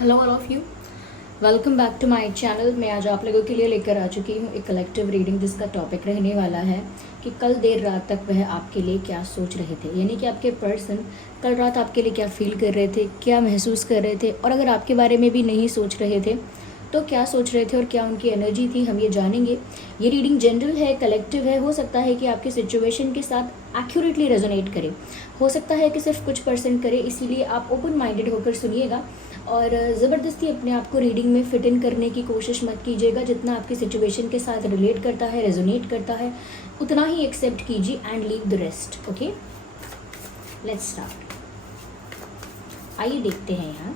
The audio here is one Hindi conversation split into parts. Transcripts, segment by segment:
Hello all of you, welcome back to my channel. मैं आज आप लोगों के लिए लेकर आ चुकी हूँ एक कलेक्टिव रीडिंग जिसका टॉपिक रहने वाला है कि कल देर रात तक वह आपके लिए क्या सोच रहे थे। यानी कि आपके पर्सन कल रात आपके लिए क्या फील कर रहे थे, क्या महसूस कर रहे थे, और अगर आपके बारे में भी नहीं सोच रहे थे तो क्या सोच रहे थे और क्या उनकी एनर्जी थी, हम ये जानेंगे। ये रीडिंग जनरल है, कलेक्टिव है। हो सकता है कि आपकी सिचुएशन के साथ एक्यूरेटली रेजोनेट करे, हो सकता है कि सिर्फ कुछ परसेंट करे, इसीलिए आप ओपन माइंडेड होकर सुनिएगा और ज़बरदस्ती अपने आप को रीडिंग में फिट इन करने की कोशिश मत कीजिएगा। जितना आपकी सिचुएशन के साथ रिलेट करता है, रेजोनेट करता है, उतना ही एक्सेप्ट कीजिए and leave the rest. Okay, let's start. आइए देखते हैं यहाँ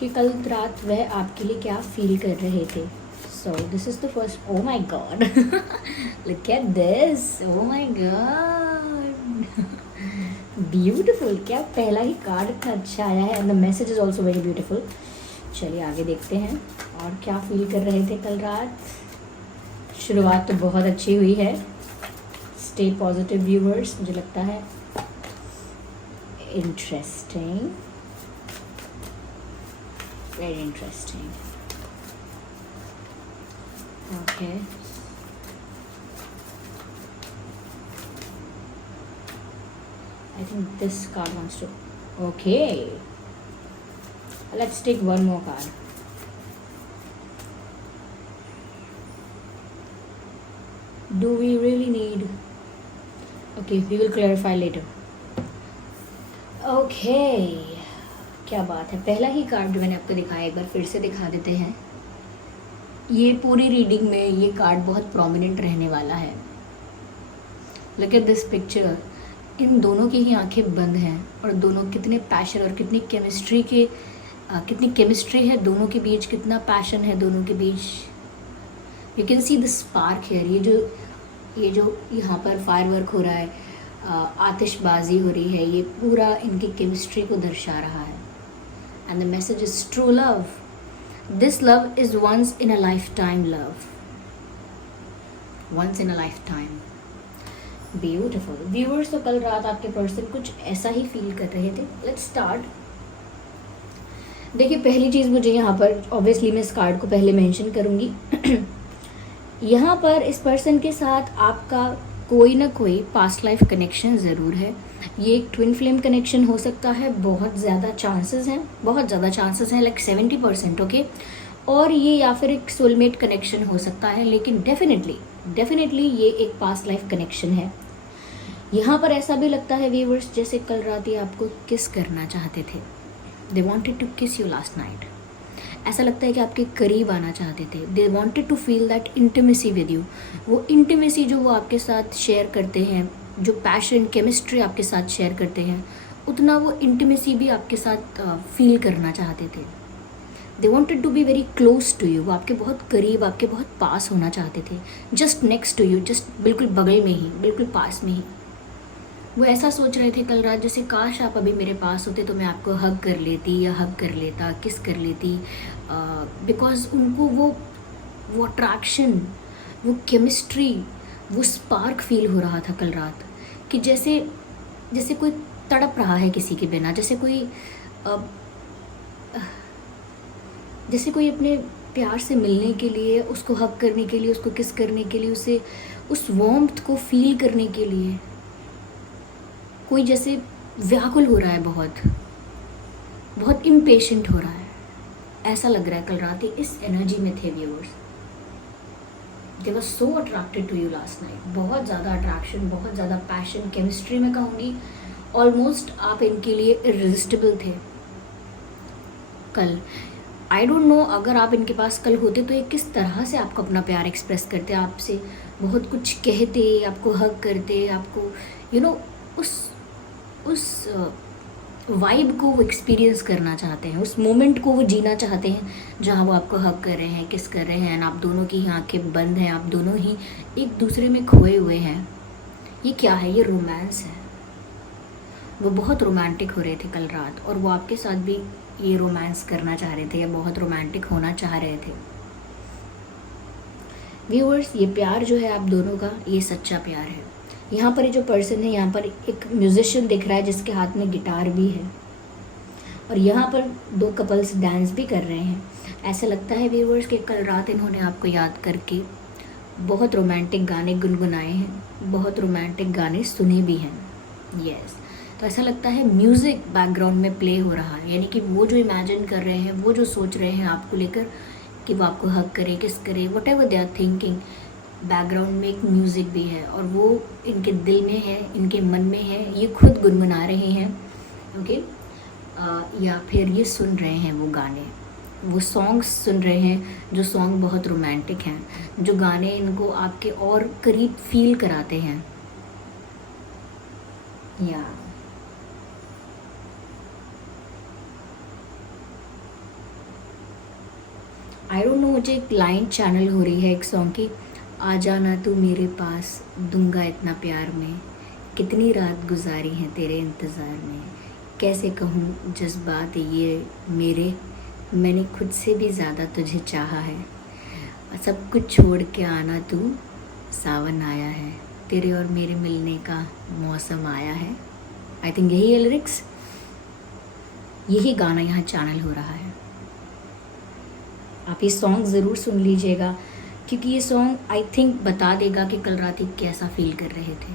कि कल रात वह आपके लिए क्या फील कर रहे थे। So this is the first. Oh my god, look at this. Oh my god, beautiful. क्या पहला ही कार्ड इतना अच्छा आया है and the message is also very beautiful. चलिए आगे देखते हैं और क्या फील कर रहे थे कल रात। शुरुआत तो बहुत अच्छी हुई है। स्टे पॉजिटिव व्यूअर्स, मुझे लगता है interesting, very interesting. Okay, I think this card wants to. Okay, let's take one more card. Do we really need? Okay, we will clarify later. Okay, क्या बात है। पहला ही कार्ड जो मैंने आपको दिखाया, एक बार फिर से दिखा देते हैं। ये पूरी रीडिंग में ये कार्ड बहुत प्रोमिनेंट रहने वाला है। Look at this picture. इन दोनों की ही आंखें बंद हैं और दोनों कितने पैशन और कितनी केमिस्ट्री है दोनों के बीच, कितना पैशन है दोनों के बीच। You can see the spark here. ये जो यहाँ पर फायरवर्क हो रहा है, आतिशबाजी हो रही है, ये पूरा इनकी केमिस्ट्री को दर्शा रहा है। And the message is true love. This love is once in a lifetime love. Once in a lifetime. Beautiful. Viewers, तो कल रात आपके पर्सन कुछ ऐसा ही फील कर रहे थे। Let's start. देखिए, पहली चीज़ मुझे यहाँ पर, ऑब्वियसली मैं इस कार्ड को पहले मेंशन करूँगी। यहाँ पर इस पर्सन के साथ आपका कोई ना कोई पास्ट लाइफ कनेक्शन ज़रूर है। ये एक ट्विन फ्लेम कनेक्शन हो सकता है। बहुत ज़्यादा चांसेस हैं, लाइक 70%। ओके, और ये या फिर एक सोलमेट कनेक्शन हो सकता है, लेकिन डेफिनेटली ये एक पास्ट लाइफ कनेक्शन है। यहाँ पर ऐसा भी लगता है व्यूअर्स जैसे कल रात ये आपको किस करना चाहते थे। They wanted to kiss you last night. ऐसा लगता है कि आपके करीब आना चाहते थे। They wanted to feel that intimacy with you. वो इंटीमेसी जो वो आपके साथ शेयर करते हैं, जो पैशन केमिस्ट्री आपके साथ शेयर करते हैं, उतना वो इंटीमेसी भी आपके साथ फील करना चाहते थे। They wanted to be very close to you. वो आपके बहुत करीब, आपके बहुत पास होना चाहते थे। Just next to you, just बिल्कुल बगल में ही, बिल्कुल पास में ही। वो ऐसा सोच रहे थे कल रात जैसे काश आप अभी मेरे पास होते तो मैं आपको हग कर लेती या हग कर लेता, किस कर लेती। बिकॉज उनको वो अट्रैक्शन, वो केमिस्ट्री, वो स्पार्क फील हो रहा था कल रात कि जैसे कोई तड़प रहा है किसी के बिना, जैसे कोई अपने प्यार से मिलने के लिए, उसको हग करने के लिए, उसको किस करने के लिए, उसे उस वार्मथ को फील करने के लिए कोई जैसे व्याकुल हो रहा है, बहुत इम्पेशेंट हो रहा है। ऐसा लग रहा है कल रात इस एनर्जी में थे viewers. They were so attracted to you last night. बहुत ज़्यादा अट्रैक्शन, बहुत ज़्यादा पैशन, केमिस्ट्री में कहूँगी ऑलमोस्ट आप इनके लिए इररेजिस्टिबल थे कल। आई डोंट नो अगर आप इनके पास कल होते तो ये किस तरह से आपको अपना प्यार एक्सप्रेस करते, आपसे बहुत कुछ कहते, आपको हग करते, आपको उस वाइब को वो एक्सपीरियंस करना चाहते हैं, उस मोमेंट को वो जीना चाहते हैं जहाँ वो आपको हग कर रहे हैं, किस कर रहे हैं, आप दोनों की ही आंखें बंद हैं, आप दोनों ही एक दूसरे में खोए हुए हैं। ये क्या है? ये रोमांस है। वो बहुत रोमांटिक हो रहे थे कल रात और वो आपके साथ भी ये रोमांस करना चाह रहे थे या बहुत रोमांटिक होना चाह रहे थे। व्यूअर्स, ये प्यार जो है आप दोनों का, ये सच्चा प्यार है। यहाँ पर ये जो पर्सन है, यहाँ पर एक म्यूजिशियन दिख रहा है जिसके हाथ में गिटार भी है, और यहाँ पर दो कपल्स डांस भी कर रहे हैं। ऐसा लगता है व्यूअर्स कि कल रात इन्होंने आपको याद करके बहुत रोमांटिक गाने गुनगुनाए हैं, बहुत रोमांटिक गाने सुने भी हैं। यस, तो ऐसा लगता है म्यूज़िक बैकग्राउंड में प्ले हो रहा है, यानी कि वो जो इमेजिन कर रहे हैं, वो जो सोच रहे हैं आपको लेकर कि वो आपको हक करे, किस करे, whatever they are thinking, background में एक म्यूज़िक भी है और वो इनके दिल में है, इनके मन में है, ये खुद गुनगुना रहे हैं। ओके, या फिर ये सुन रहे हैं वो गाने, वो सॉन्ग्स सुन रहे हैं जो सॉन्ग बहुत रोमांटिक हैं, जो गाने इनको आपके और करीब फील कराते हैं। या आई डोंट नो, मुझे एक लाइन चैनल हो रही है एक सॉन्ग की, आ जाना तू मेरे पास, दूंगा इतना प्यार में, कितनी रात गुजारी है तेरे इंतज़ार में, कैसे कहूँ जज्बात ये मेरे, मैंने खुद से भी ज़्यादा तुझे चाहा है, सब कुछ छोड़ के आना तू, सावन आया है, तेरे और मेरे मिलने का मौसम आया है। आई थिंक यही है लिरिक्स, यही गाना यहाँ चैनल हो रहा है। आप ये सॉन्ग ज़रूर सुन लीजिएगा, क्योंकि ये सॉन्ग आई थिंक बता देगा कि कल रात ये कैसा फील कर रहे थे,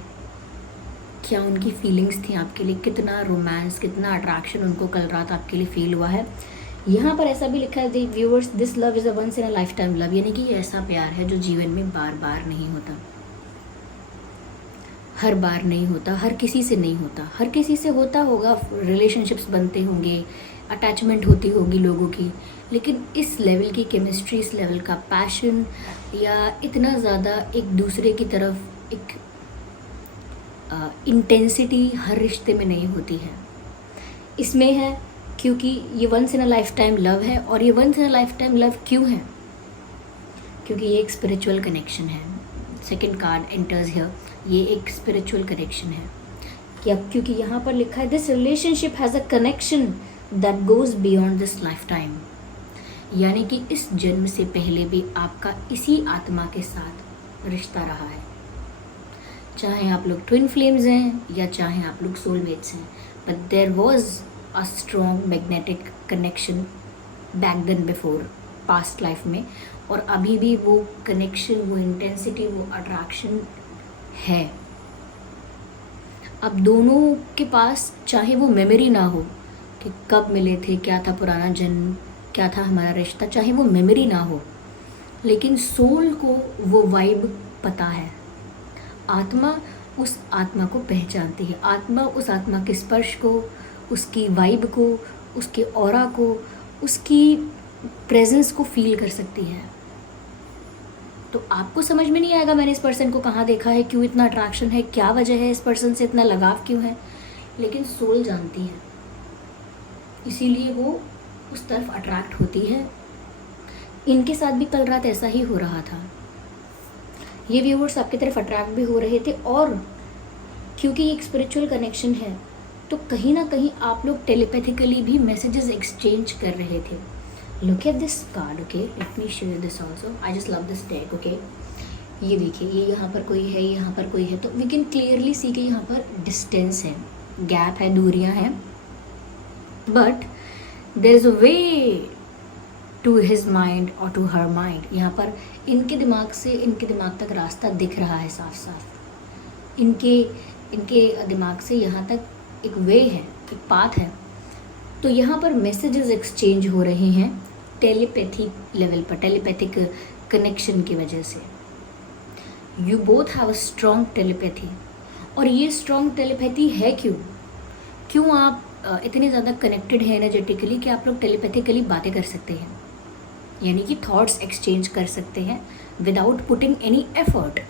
क्या उनकी फीलिंग्स थी आपके लिए, कितना रोमांस, कितना अट्रैक्शन उनको कल रात आपके लिए फील हुआ है। यहाँ पर ऐसा भी लिखा है viewers, this love is a once in a lifetime love, यानी कि ऐसा प्यार है जो जीवन में बार बार नहीं होता, हर बार नहीं होता, हर किसी से नहीं होता। हर किसी से होता होगा, रिलेशनशिप्स बनते होंगे, अटैचमेंट होती होगी लोगों की, लेकिन इस लेवल की केमिस्ट्री, इस लेवल का पैशन या इतना ज़्यादा एक दूसरे की तरफ एक इंटेंसिटी हर रिश्ते में नहीं होती है। इसमें है क्योंकि ये once in a lifetime love है। और ये once in a lifetime love क्यों है? क्योंकि ये एक स्पिरिचुअल कनेक्शन है। सेकंड कार्ड एंटर्स हियर, ये एक स्पिरिचुअल कनेक्शन है कि अब क्योंकि यहाँ पर लिखा है this relationship has a connection that goes beyond this life time, यानी कि इस जन्म से पहले भी आपका इसी आत्मा के साथ रिश्ता रहा है, चाहे आप लोग ट्विन फ्लेम्स हैं या चाहे आप लोग सोलमेट्स हैं, but there was a strong magnetic connection back then before past life में, और अभी भी वो कनेक्शन, वो इंटेंसिटी, वो अट्रैक्शन है। अब दोनों के पास चाहे वो मेमोरी ना हो कि कब मिले थे, क्या था पुराना जन्म, क्या था हमारा रिश्ता, चाहे वो मेमोरी ना हो, लेकिन सोल को वो वाइब पता है। आत्मा उस आत्मा को पहचानती है, आत्मा उस आत्मा के स्पर्श को, उसकी वाइब को, उसके ऑरा को, उसकी प्रेजेंस को फील कर सकती है। तो आपको समझ में नहीं आएगा मैंने इस पर्सन को कहाँ देखा है, क्यों इतना अट्रैक्शन है, क्या वजह है, इस पर्सन से इतना लगाव क्यों है, लेकिन सोल जानती है, इसीलिए वो उस तरफ अट्रैक्ट होती है। इनके साथ भी कल रात ऐसा ही हो रहा था, ये व्यूअर्स आपकी तरफ अट्रैक्ट भी हो रहे थे, और क्योंकि एक स्पिरिचुअल कनेक्शन है तो कहीं ना कहीं आप लोग टेलीपैथिकली भी मैसेजेस एक्सचेंज कर रहे थे। Look at this card, okay, let me show you this also, I just love this deck. Okay, ये देखिए, ये यहाँ पर कोई है, यहाँ पर कोई है, तो वी कैन क्लियरली सी कि यहाँ पर डिस्टेंस है, गैप है, दूरियाँ हैं, but there is a way to his mind और टू हर माइंड। यहाँ पर इनके दिमाग से इनके दिमाग तक रास्ता दिख रहा है साफ साफ, इनके दिमाग से यहाँ तक एक वे है, एक पाथ है। तो यहाँ पर मैसेजेस एक्सचेंज हो रहे हैं टेलीपैथिक लेवल पर, टेलीपैथिक कनेक्शन की वजह से। You both have a strong telepathy, और ये स्ट्रॉन्ग टेलीपैथी है क्यों आप इतने ज़्यादा कनेक्टेड हैं एनर्जेटिकली कि आप लोग टेलीपैथिकली बातें कर सकते हैं, यानी कि थॉट्स एक्सचेंज कर सकते हैं विदाउट पुटिंग एनी एफर्ट,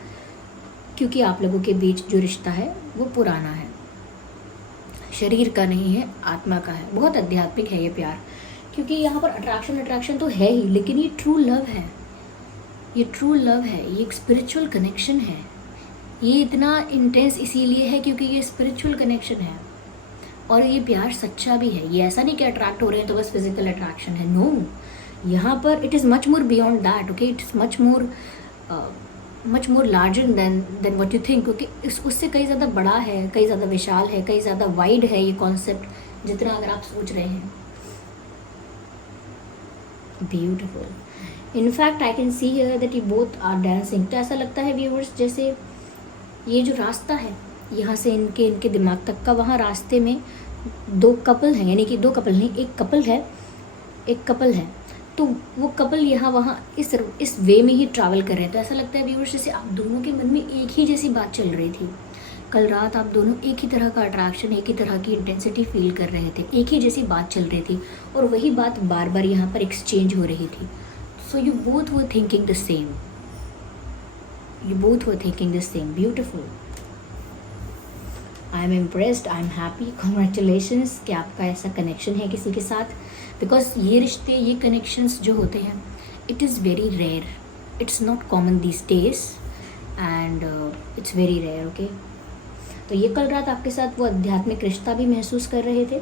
क्योंकि आप लोगों के बीच जो रिश्ता है वो पुराना है, शरीर का नहीं है, आत्मा का है। बहुत आध्यात्मिक है ये प्यार, क्योंकि यहाँ पर अट्रैक्शन तो है ही, लेकिन ये ट्रू लव है, ये ट्रू लव है, ये एक स्पिरिचुअल कनेक्शन है। ये इतना इंटेंस इसीलिए है क्योंकि ये स्पिरिचुअल कनेक्शन है, और ये प्यार सच्चा भी है। ये ऐसा नहीं कि अट्रैक्ट हो रहे हैं तो बस फिजिकल अट्रैक्शन है, नो, यहाँ पर it is much more beyond that. Okay, it's much more much more larger than what you think, क्योंकि उससे कई ज़्यादा बड़ा है, कई ज़्यादा विशाल है, कई ज़्यादा वाइड है ये कॉन्सेप्ट जितना अगर आप सोच रहे हैं। Beautiful. In fact I can see here that you both are dancing. तो ऐसा लगता है व्यूअर्स जैसे ये जो रास्ता है यहाँ से इनके दिमाग तक का, वहाँ रास्ते में दो कपल हैं, यानी कि दो कपल नहीं, एक कपल है, एक कपल है। तो वो कपल यहाँ वहाँ इस वे में ही ट्रैवल कर रहे हैं। तो ऐसा लगता है व्यूअर्स जैसे आप दोनों के मन में एक ही जैसी बात चल रही थी। कल रात आप दोनों एक ही तरह का अट्रैक्शन, एक ही तरह की इंटेंसिटी फील कर रहे थे, एक ही जैसी बात चल रही थी, और वही बात बार बार यहाँ पर एक्सचेंज हो रही थी। So you both were thinking the same, you both were thinking the same. Beautiful. I am impressed, I am happy, congratulations कि आपका ऐसा कनेक्शन है किसी के साथ। बिकॉज ये रिश्ते, ये कनेक्शंस जो होते हैं, it is very rare, it's not common this days and it's very rare. Okay, तो ये कल रात आपके साथ वो आध्यात्मिक रिश्ता भी महसूस कर रहे थे,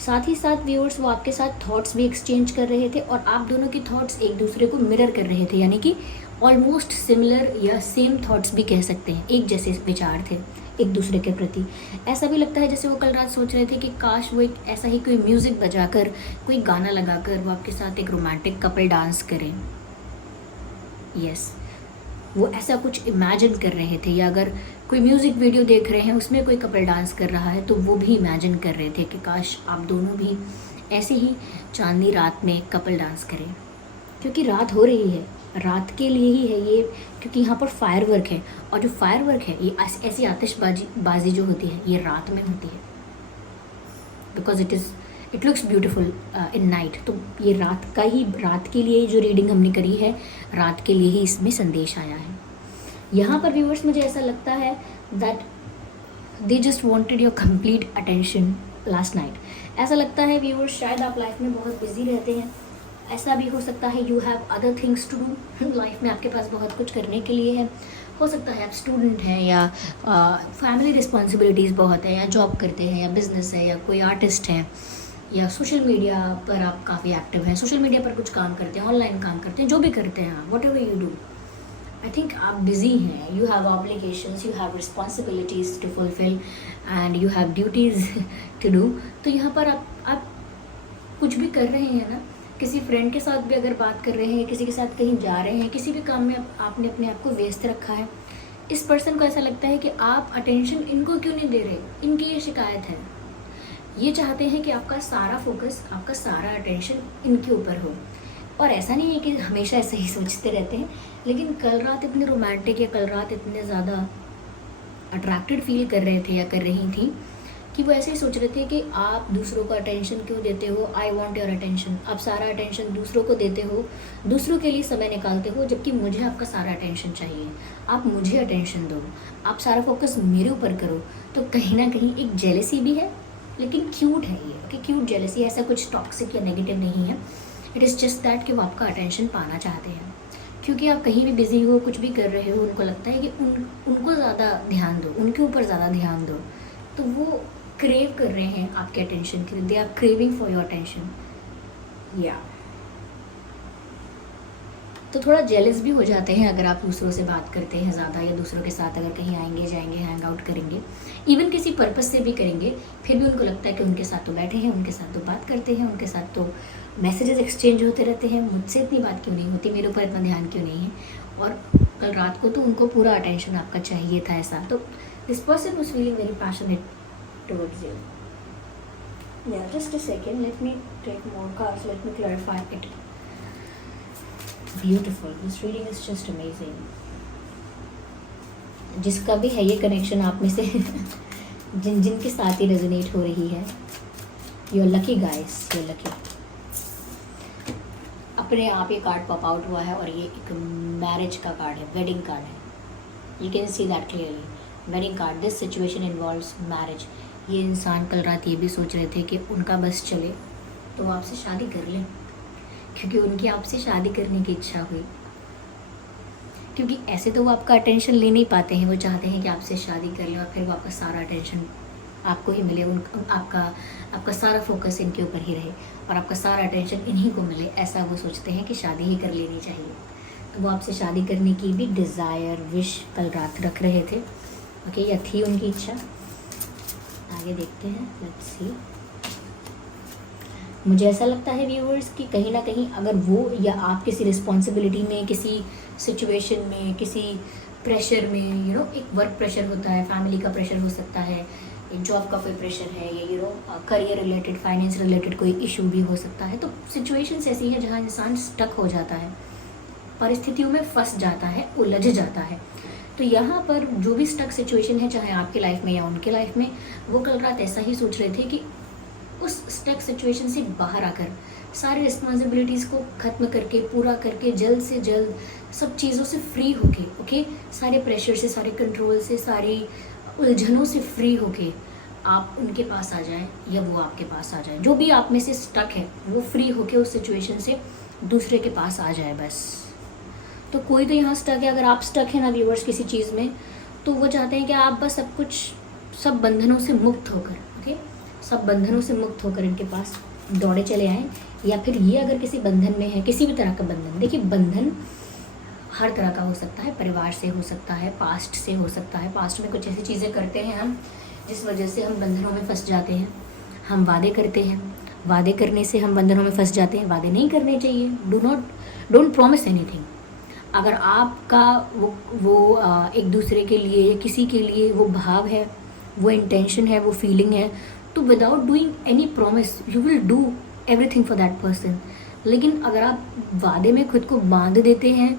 साथ ही साथ व्यूअर्स वो आपके साथ थॉट्स भी एक्सचेंज कर रहे थे, और आप दोनों के थॉट्स एक दूसरे को मिरर कर रहे थे, यानी कि ऑलमोस्ट सिमिलर या सेम थॉट्स भी कह सकते हैं, एक जैसे विचार थे एक दूसरे के प्रति। ऐसा भी लगता है जैसे वो कल रात सोच रहे थे कि काश वो एक ऐसा ही कोई म्यूज़िक बजाकर, कोई गाना लगाकर वो आपके साथ एक रोमांटिक कपल डांस करें। यस, वो ऐसा कुछ इमेजिन कर रहे थे, या अगर कोई म्यूज़िक वीडियो देख रहे हैं उसमें कोई कपल डांस कर रहा है तो वो भी इमेजिन कर रहे थे कि काश आप दोनों भी ऐसे ही चांदनी रात में कपल डांस करें। क्योंकि रात हो रही है, रात के लिए ही है ये, क्योंकि यहाँ पर फायरवर्क है, और जो फायरवर्क है ये ऐसी आतिशबाजी जो होती है ये रात में होती है, because it looks beautiful in night. तो ये रात के लिए जो रीडिंग हमने करी है, रात के लिए ही इसमें संदेश आया है। यहाँ पर व्यूअर्स मुझे ऐसा लगता है that they just wanted your complete attention last night. ऐसा लगता है व्यूअर्स शायद आप लाइफ में बहुत बिजी रहते हैं, ऐसा भी हो सकता है you have other things to do, life में आपके पास बहुत कुछ करने के लिए है। हो सकता है आप स्टूडेंट हैं, या फैमिली रिस्पॉन्सिबिलिटीज़ बहुत है, या जॉब करते हैं, या बिजनेस है, या कोई आर्टिस्ट हैं, या सोशल मीडिया पर आप काफ़ी एक्टिव हैं, सोशल मीडिया पर कुछ काम करते हैं, ऑनलाइन काम करते हैं, जो भी करते हैं आप, whatever you do, I think आप बिजी हैं, you have obligations, you have responsibilities to fulfil and you have duties to do. तो यहाँ पर आप कुछ भी कर रहे हैं ना, किसी फ्रेंड के साथ भी अगर बात कर रहे हैं, किसी के साथ कहीं जा रहे हैं, किसी भी काम में आपने अपने आप को व्यस्त रखा है, इस पर्सन को ऐसा लगता है कि आप अटेंशन इनको क्यों नहीं दे रहे। इनकी ये शिकायत है, ये चाहते हैं कि आपका सारा फोकस, आपका सारा अटेंशन इनके ऊपर हो। और ऐसा नहीं है कि हमेशा ऐसे ही सोचते रहते हैं, लेकिन कल रात इतने रोमांटिक, या कल रात इतने ज़्यादा अट्रैक्टेड फील कर रहे थे या कर रही थी कि वो ऐसे ही सोच रहे थे कि आप दूसरों को अटेंशन क्यों देते हो, आई वॉन्ट योर अटेंशन। आप सारा अटेंशन दूसरों को देते हो, दूसरों के लिए समय निकालते हो, जबकि मुझे आपका सारा अटेंशन चाहिए। आप मुझे अटेंशन दो, आप सारा फोकस मेरे ऊपर करो। तो कहीं ना कहीं एक जेलसी भी है, लेकिन क्यूट है ये, कि क्यूट जेलसी, ऐसा कुछ टॉक्सिक या नेगेटिव नहीं है। इट इज़ जस्ट दैट कि वो आपका अटेंशन पाना चाहते हैं, क्योंकि आप कहीं भी बिजी हो, कुछ भी कर रहे हो, उनको लगता है कि उनको ज़्यादा ध्यान दो, उनके ऊपर ज़्यादा ध्यान दो। तो वो क्रेव कर रहे हैं आपके अटेंशन के लिए, they are craving for your attention. या तो थोड़ा जेलस भी हो जाते हैं अगर आप दूसरों से बात करते हैं ज़्यादा, या दूसरों के साथ अगर कहीं आएंगे जाएंगे, हैंग आउट करेंगे, इवन किसी पर्पस से भी करेंगे, फिर भी उनको लगता है कि उनके साथ तो बैठे हैं, उनके साथ तो बात करते हैं, उनके साथ तो मैसेजेस एक्सचेंज होते रहते हैं, मुझसे इतनी बात क्यों नहीं होती, मेरे ऊपर इतना ध्यान क्यों नहीं है। और कल रात को तो उनको पूरा अटेंशन आपका चाहिए था ऐसा। तो this person was feeling very passionate towards you. Yeah, just a second, let me take more cards, let me clarify it. Beautiful, this reading is just amazing. जिसका भी है ये कनेक्शन आप में से जिनके साथ ही रेजोनेट हो रही है, you are lucky guys, you are lucky. अपने आप ये कार्ड पॉप आउट हुआ है, और ये एक मैरिज का कार्ड है, वेडिंग कार्ड है। You can see that clearly, wedding card, this situation involves marriage. ये इंसान कल रात ये भी सोच रहे थे कि उनका बस चले तो वो आपसे शादी कर लें, क्योंकि उनकी आपसे शादी करने की इच्छा हुई। क्योंकि ऐसे तो वो आपका अटेंशन ले नहीं पाते हैं, वो चाहते हैं कि आपसे शादी कर लें और फिर वो आपका सारा अटेंशन आपको ही मिले, आपका सारा फोकस इनके ऊपर ही रहे और आपका सारा अटेंशन इन्हीं को मिले। ऐसा वो सोचते हैं कि शादी ही कर लेनी चाहिए। वो आपसे शादी करने की भी डिज़ायर विश कल रात रख रहे थे। ओके, या थी उनकी इच्छा। आगे देखते हैं, लेट्स सी। मुझे ऐसा लगता है व्यूअर्स कि कहीं ना कहीं अगर वो या आप किसी रिस्पॉन्सिबिलिटी में, किसी सिचुएशन में, किसी प्रेशर में, एक वर्क प्रेशर होता है, फैमिली का प्रेशर हो सकता है, एक जॉब का कोई प्रेशर है, या करियर रिलेटेड, फाइनेंस रिलेटेड कोई इशू भी हो सकता है। तो सिचुएशंस ऐसी है जहाँ इंसान स्टक हो जाता है, परिस्थितियों में फंस जाता है, उलझ जाता है। तो यहाँ पर जो भी स्टक सिचुएशन है, चाहे आपके लाइफ में या उनके लाइफ में, वो कल रात ऐसा ही सोच रहे थे कि उस स्टक सिचुएशन से बाहर आकर सारी रिस्पॉन्सिबिलिटीज़ को ख़त्म करके, पूरा करके, जल्द से जल्द सब चीज़ों से फ्री होके, ओके, सारे प्रेशर से, सारे कंट्रोल से, सारी उलझनों से फ्री होके आप उनके पास आ जाएं या वो आपके पास आ जाए। जो भी आप में से स्टक है वो फ्री होके उस सिचुएशन से दूसरे के पास आ जाए बस। तो कोई तो यहाँ स्टक है, अगर आप स्टक है ना व्यूअर्स किसी चीज़ में, तो वो चाहते हैं कि आप बस सब कुछ, सब बंधनों से मुक्त होकर, ओके, सब बंधनों से मुक्त होकर इनके पास दौड़े चले आएँ। या फिर ये अगर किसी बंधन में है, किसी भी तरह का बंधन, देखिए बंधन हर तरह का हो सकता है, परिवार से हो सकता है, पास्ट से हो सकता है। पास्ट में कुछ ऐसी चीज़ें करते हैं हम जिस वजह से हम बंधनों में फंस जाते हैं। हम वादे करते हैं, वादे करने से हम बंधनों में फंस जाते हैं। वादे नहीं करने चाहिए, डोंट प्रॉमिस एनीथिंग। अगर आपका वो एक दूसरे के लिए या किसी के लिए वो भाव है, वो इंटेंशन है, वो फीलिंग है, तो without doing any promise you will do everything for that person. लेकिन अगर आप वादे में खुद को बांध देते हैं,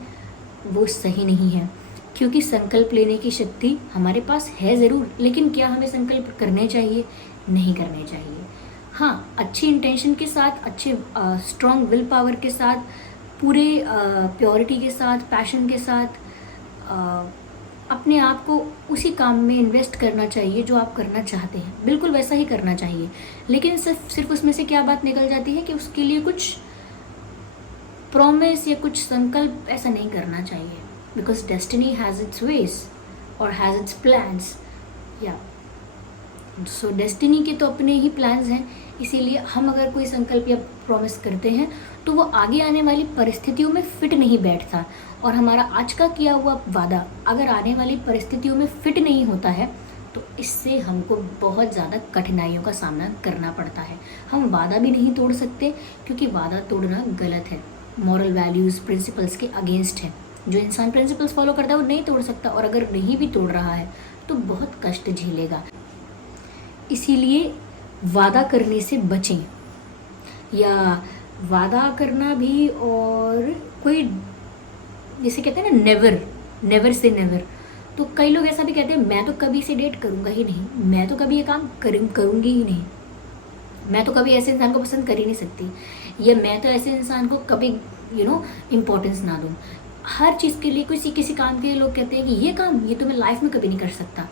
वो सही नहीं है, क्योंकि संकल्प लेने की शक्ति हमारे पास है ज़रूर, लेकिन क्या हमें संकल्प करने चाहिए? नहीं करने चाहिए। हाँ, अच्छी इंटेंशन के साथ, अच्छे स्ट्रॉन्ग विल पावर के साथ, पूरे प्योरिटी के साथ, पैशन के साथ अपने आप को उसी काम में इन्वेस्ट करना चाहिए जो आप करना चाहते हैं, बिल्कुल वैसा ही करना चाहिए। लेकिन सिर्फ उसमें से क्या बात निकल जाती है कि उसके लिए कुछ प्रॉमिस या कुछ संकल्प ऐसा नहीं करना चाहिए, because destiny has its ways और हैज़ इट्स प्लान्स। या सो डेस्टिनी के तो अपने ही प्लान्स हैं, इसीलिए हम अगर कोई संकल्प या प्रॉमिस करते हैं तो वो आगे आने वाली परिस्थितियों में फिट नहीं बैठता। और हमारा आज का किया हुआ वादा अगर आने वाली परिस्थितियों में फिट नहीं होता है तो इससे हमको बहुत ज़्यादा कठिनाइयों का सामना करना पड़ता है। हम वादा भी नहीं तोड़ सकते, क्योंकि वादा तोड़ना गलत है, मॉरल वैल्यूज़, प्रिंसिपल्स के अगेंस्ट है। जो इंसान प्रिंसिपल्स फॉलो करता है वो नहीं तोड़ सकता, और अगर नहीं भी तोड़ रहा है तो बहुत कष्ट झेलेगा। इसीलिए वादा करने से बचें, या वादा करना भी, और कोई जैसे कहते हैं ना नेवर से नेवर, तो कई लोग ऐसा भी कहते हैं मैं तो कभी से डेट करूँगा ही नहीं, मैं तो कभी ये काम करूँगी ही नहीं, मैं तो कभी ऐसे इंसान को पसंद कर ही नहीं सकती, या मैं तो ऐसे इंसान को कभी इम्पोर्टेंस ना दूँ। हर चीज़ के लिए किसी काम के लिए लोग कहते हैं कि ये काम ये तो मैं लाइफ में कभी नहीं कर सकता।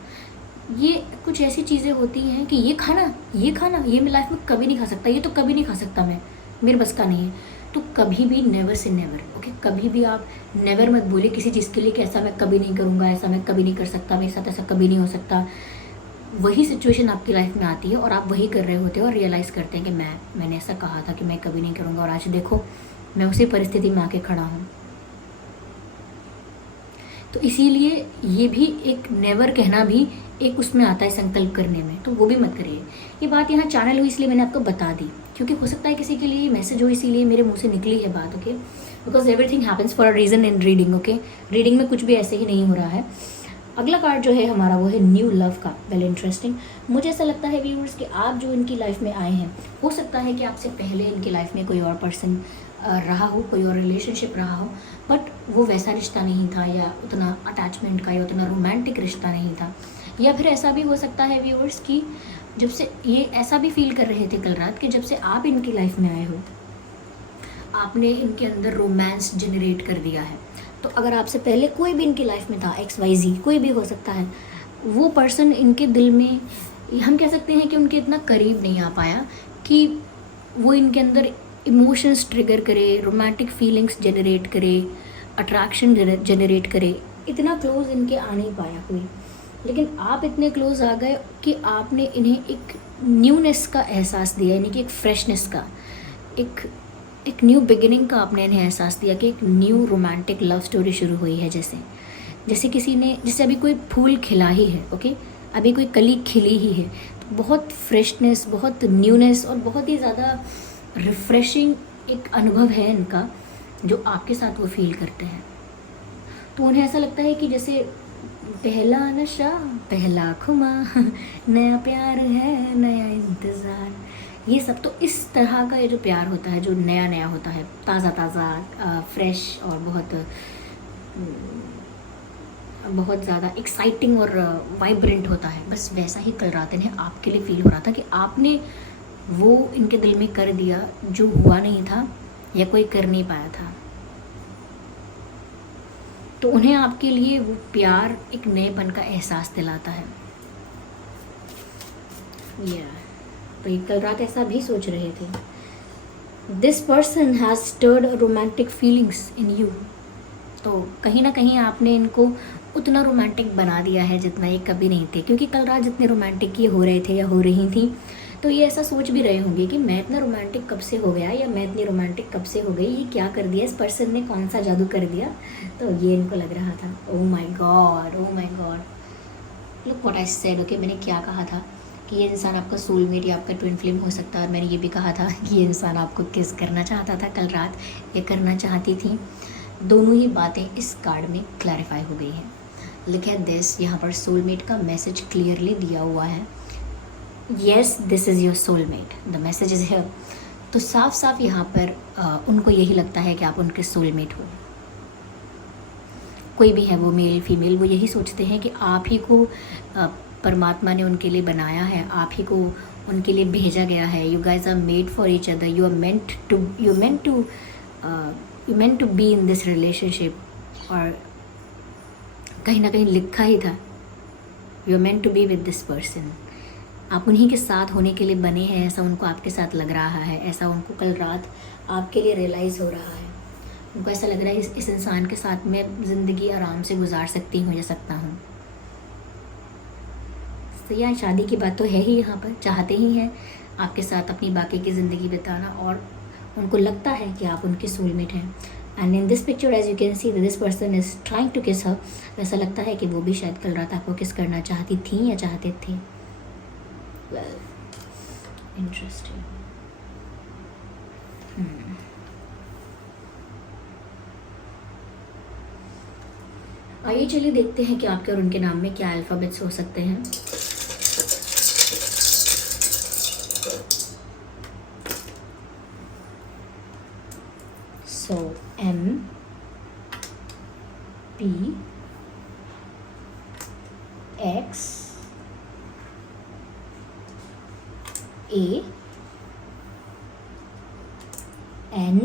ये कुछ ऐसी चीज़ें होती हैं कि ये खाना ये मैं लाइफ में कभी नहीं खा सकता, ये तो कभी नहीं खा सकता, मैं मेरे बस का नहीं है। तो कभी भी नेवर से नेवर, ओके, कभी भी आप नेवर मत बोलिए किसी चीज़ के लिए कि ऐसा मैं कभी नहीं करूँगा, ऐसा मैं कभी नहीं कर सकता, मेरे साथ ऐसा कभी नहीं हो सकता। वही सिचुएशन आपकी लाइफ में आती है और आप वही कर रहे होते हो और रियलाइज़ करते हैं कि मैंने ऐसा कहा था कि मैं कभी नहीं करूँगा, और आज देखो मैं उसी परिस्थिति में आके खड़ा हूँ। तो इसीलिए ये भी एक नेवर कहना भी एक उसमें आता है संकल्प करने में, तो वो भी मत करिए। ये बात यहाँ चैनल हुई इसलिए मैंने आपको बता दी, क्योंकि हो सकता है किसी के लिए मैसेज हो इसीलिए मेरे मुंह से निकली है बात, okay, because everything happens for a reason in reading, okay. Reading में कुछ भी ऐसे ही नहीं हो रहा है। अगला कार्ड जो है हमारा वो है न्यू लव का। Well interesting. मुझे ऐसा लगता है व्यूअर्स कि आप जो इनकी लाइफ में आए हैं, हो सकता है कि आपसे पहले इनकी लाइफ में कोई और पर्सन रहा हो, कोई और रिलेशनशिप रहा हो, बट वो वैसा रिश्ता नहीं था, या उतना अटैचमेंट का या उतना रोमांटिक रिश्ता नहीं था। या फिर ऐसा भी हो सकता है व्यूअर्स कि जब से ये ऐसा भी फील कर रहे थे कल रात कि जब से आप इनकी लाइफ में आए हो आपने इनके अंदर रोमांस जनरेट कर दिया है। तो अगर आपसे पहले कोई भी इनकी लाइफ में था, XYZ कोई भी हो सकता है, वो पर्सन इनके दिल में, हम कह सकते हैं कि उनके इतना करीब नहीं आ पाया कि वो इनके अंदर इमोशंस ट्रिगर करे, रोमांटिक फीलिंग्स जनरेट करे, अट्रैक्शन जनरेट करे, इतना क्लोज इनके आ नहीं पाया कोई। लेकिन आप इतने क्लोज आ गए कि आपने इन्हें एक न्यूनेस का एहसास दिया, यानी कि एक फ्रेशनेस का, एक एक न्यू बिगिनिंग का आपने इन्हें एहसास दिया कि एक न्यू रोमांटिक लव स्टोरी शुरू हुई है। जैसे किसी ने, जैसे अभी कोई फूल खिला ही है, ओके, अभी कोई कली खिली ही है, तो बहुत फ्रेशनेस, बहुत न्यूनेस और बहुत ही ज़्यादा रिफ्रेशिंग एक अनुभव है इनका जो आपके साथ वो फील करते हैं। तो उन्हें ऐसा लगता है कि जैसे पहला नशा पहला खुमा, नया प्यार है नया इंतज़ार, ये सब। तो इस तरह का ये जो प्यार होता है, जो नया नया होता है, ताज़ा ताज़ा, फ्रेश और बहुत ज़्यादा एक्साइटिंग और वाइब्रेंट होता है, बस वैसा ही कल रात इन्हें आपके लिए फील हो रहा था कि आपने वो इनके दिल में कर दिया जो हुआ नहीं था या कोई कर नहीं पाया था। तो उन्हें आपके लिए वो प्यार एक नएपन का एहसास दिलाता है। तो ये कल रात ऐसा भी सोच रहे थे, this person has stirred romantic feelings in you. तो कहीं ना कहीं आपने इनको उतना रोमांटिक बना दिया है जितना ये कभी नहीं थे, क्योंकि कल रात जितने रोमांटिक ये हो रहे थे या हो रही थी, तो ये ऐसा सोच भी रहे होंगे कि मैं इतना रोमांटिक कब से हो गया, या मैं इतनी रोमांटिक कब से हो गई, ये क्या कर दिया, इस पर्सन ने कौन सा जादू कर दिया। तो ये इनको लग रहा था, oh my God, look what I said, okay, मैंने क्या कहा था कि ये इंसान आपका सोलमेट या आपका ट्विन फ्लेम हो सकता है, और मैंने ये भी कहा था कि ये इंसान आपको किस करना चाहता था कल रात, ये करना चाहती थी। दोनों ही बातें इस कार्ड में क्लैरिफाई हो गई हैं। लुक एट दिस, यहाँ पर सोलमेट का मैसेज क्लियरली दिया हुआ है, yes this is your soulmate, the message is here. तो साफ साफ यहाँ पर उनको यही लगता है कि आप उनके सोलमेट हो। कोई भी है वो, मेल फीमेल, वो यही सोचते हैं कि आप ही को परमात्मा ने उनके लिए बनाया है, आप ही को उनके लिए भेजा गया है। You guys are made for each other, you meant to be in this relationship. और कहीं ना कहीं लिखा ही था, you are meant to be with this person, आप उन्हीं के साथ होने के लिए बने हैं, ऐसा उनको आपके साथ लग रहा है, ऐसा उनको कल रात आपके लिए रियलाइज़ हो रहा है। उनको ऐसा लग रहा है इस इंसान के साथ मैं ज़िंदगी आराम से गुजार सकती हूँ या सकता हूँ। तो यहाँ शादी की बात तो है ही, यहाँ पर चाहते ही हैं आपके साथ अपनी बाकी की ज़िंदगी बिताना, और उनको लगता है कि आप उनके सोलमेट हैं। And in this picture as you can see this person is trying to kiss her. ऐसा लगता है कि वो भी शायद कल रात आपको किस करना चाहती थी या चाहते थे। Well, interesting. आइए चलिए देखते हैं कि आपके और उनके नाम में क्या अल्फ़ाबेट्स हो सकते हैं। सो M P X A N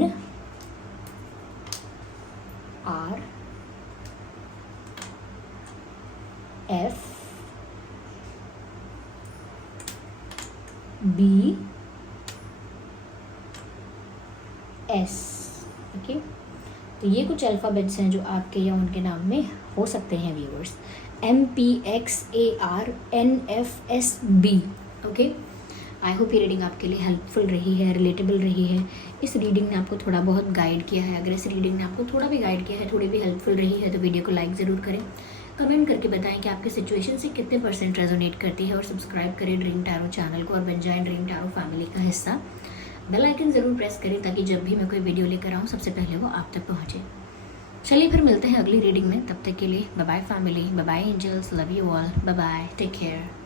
R F B S। Okay, तो ये कुछ अल्फ़ाबेट्स हैं जो आपके या उनके नाम में हो सकते हैं viewers. MPXARNFSB। Okay, I hope ये रीडिंग आपके लिए हेल्पफुल रही है, रिलेटेबल रही है। इस रीडिंग ने आपको थोड़ा बहुत गाइड किया है। अगर इस रीडिंग ने आपको थोड़ा भी गाइड किया है, थोड़ी भी हेल्पफुल रही है, तो वीडियो को लाइक ज़रूर करें, कमेंट करके बताएं कि आपके सिचुएशन से कितने % रेजोनेट करती है, और सब्सक्राइब करें ड्रीम टैरो चैनल को और बन जाएं ड्रीम टैरो फैमिली का हिस्सा। बेल आइकन ज़रूर प्रेस करें ताकि जब भी मैं कोई वीडियो लेकर आऊँ सबसे पहले वो आप तक पहुँचे। चलिए फिर मिलते हैं अगली रीडिंग में, तब तक के लिए bye bye family, bye bye angels, love you all, bye bye, take care.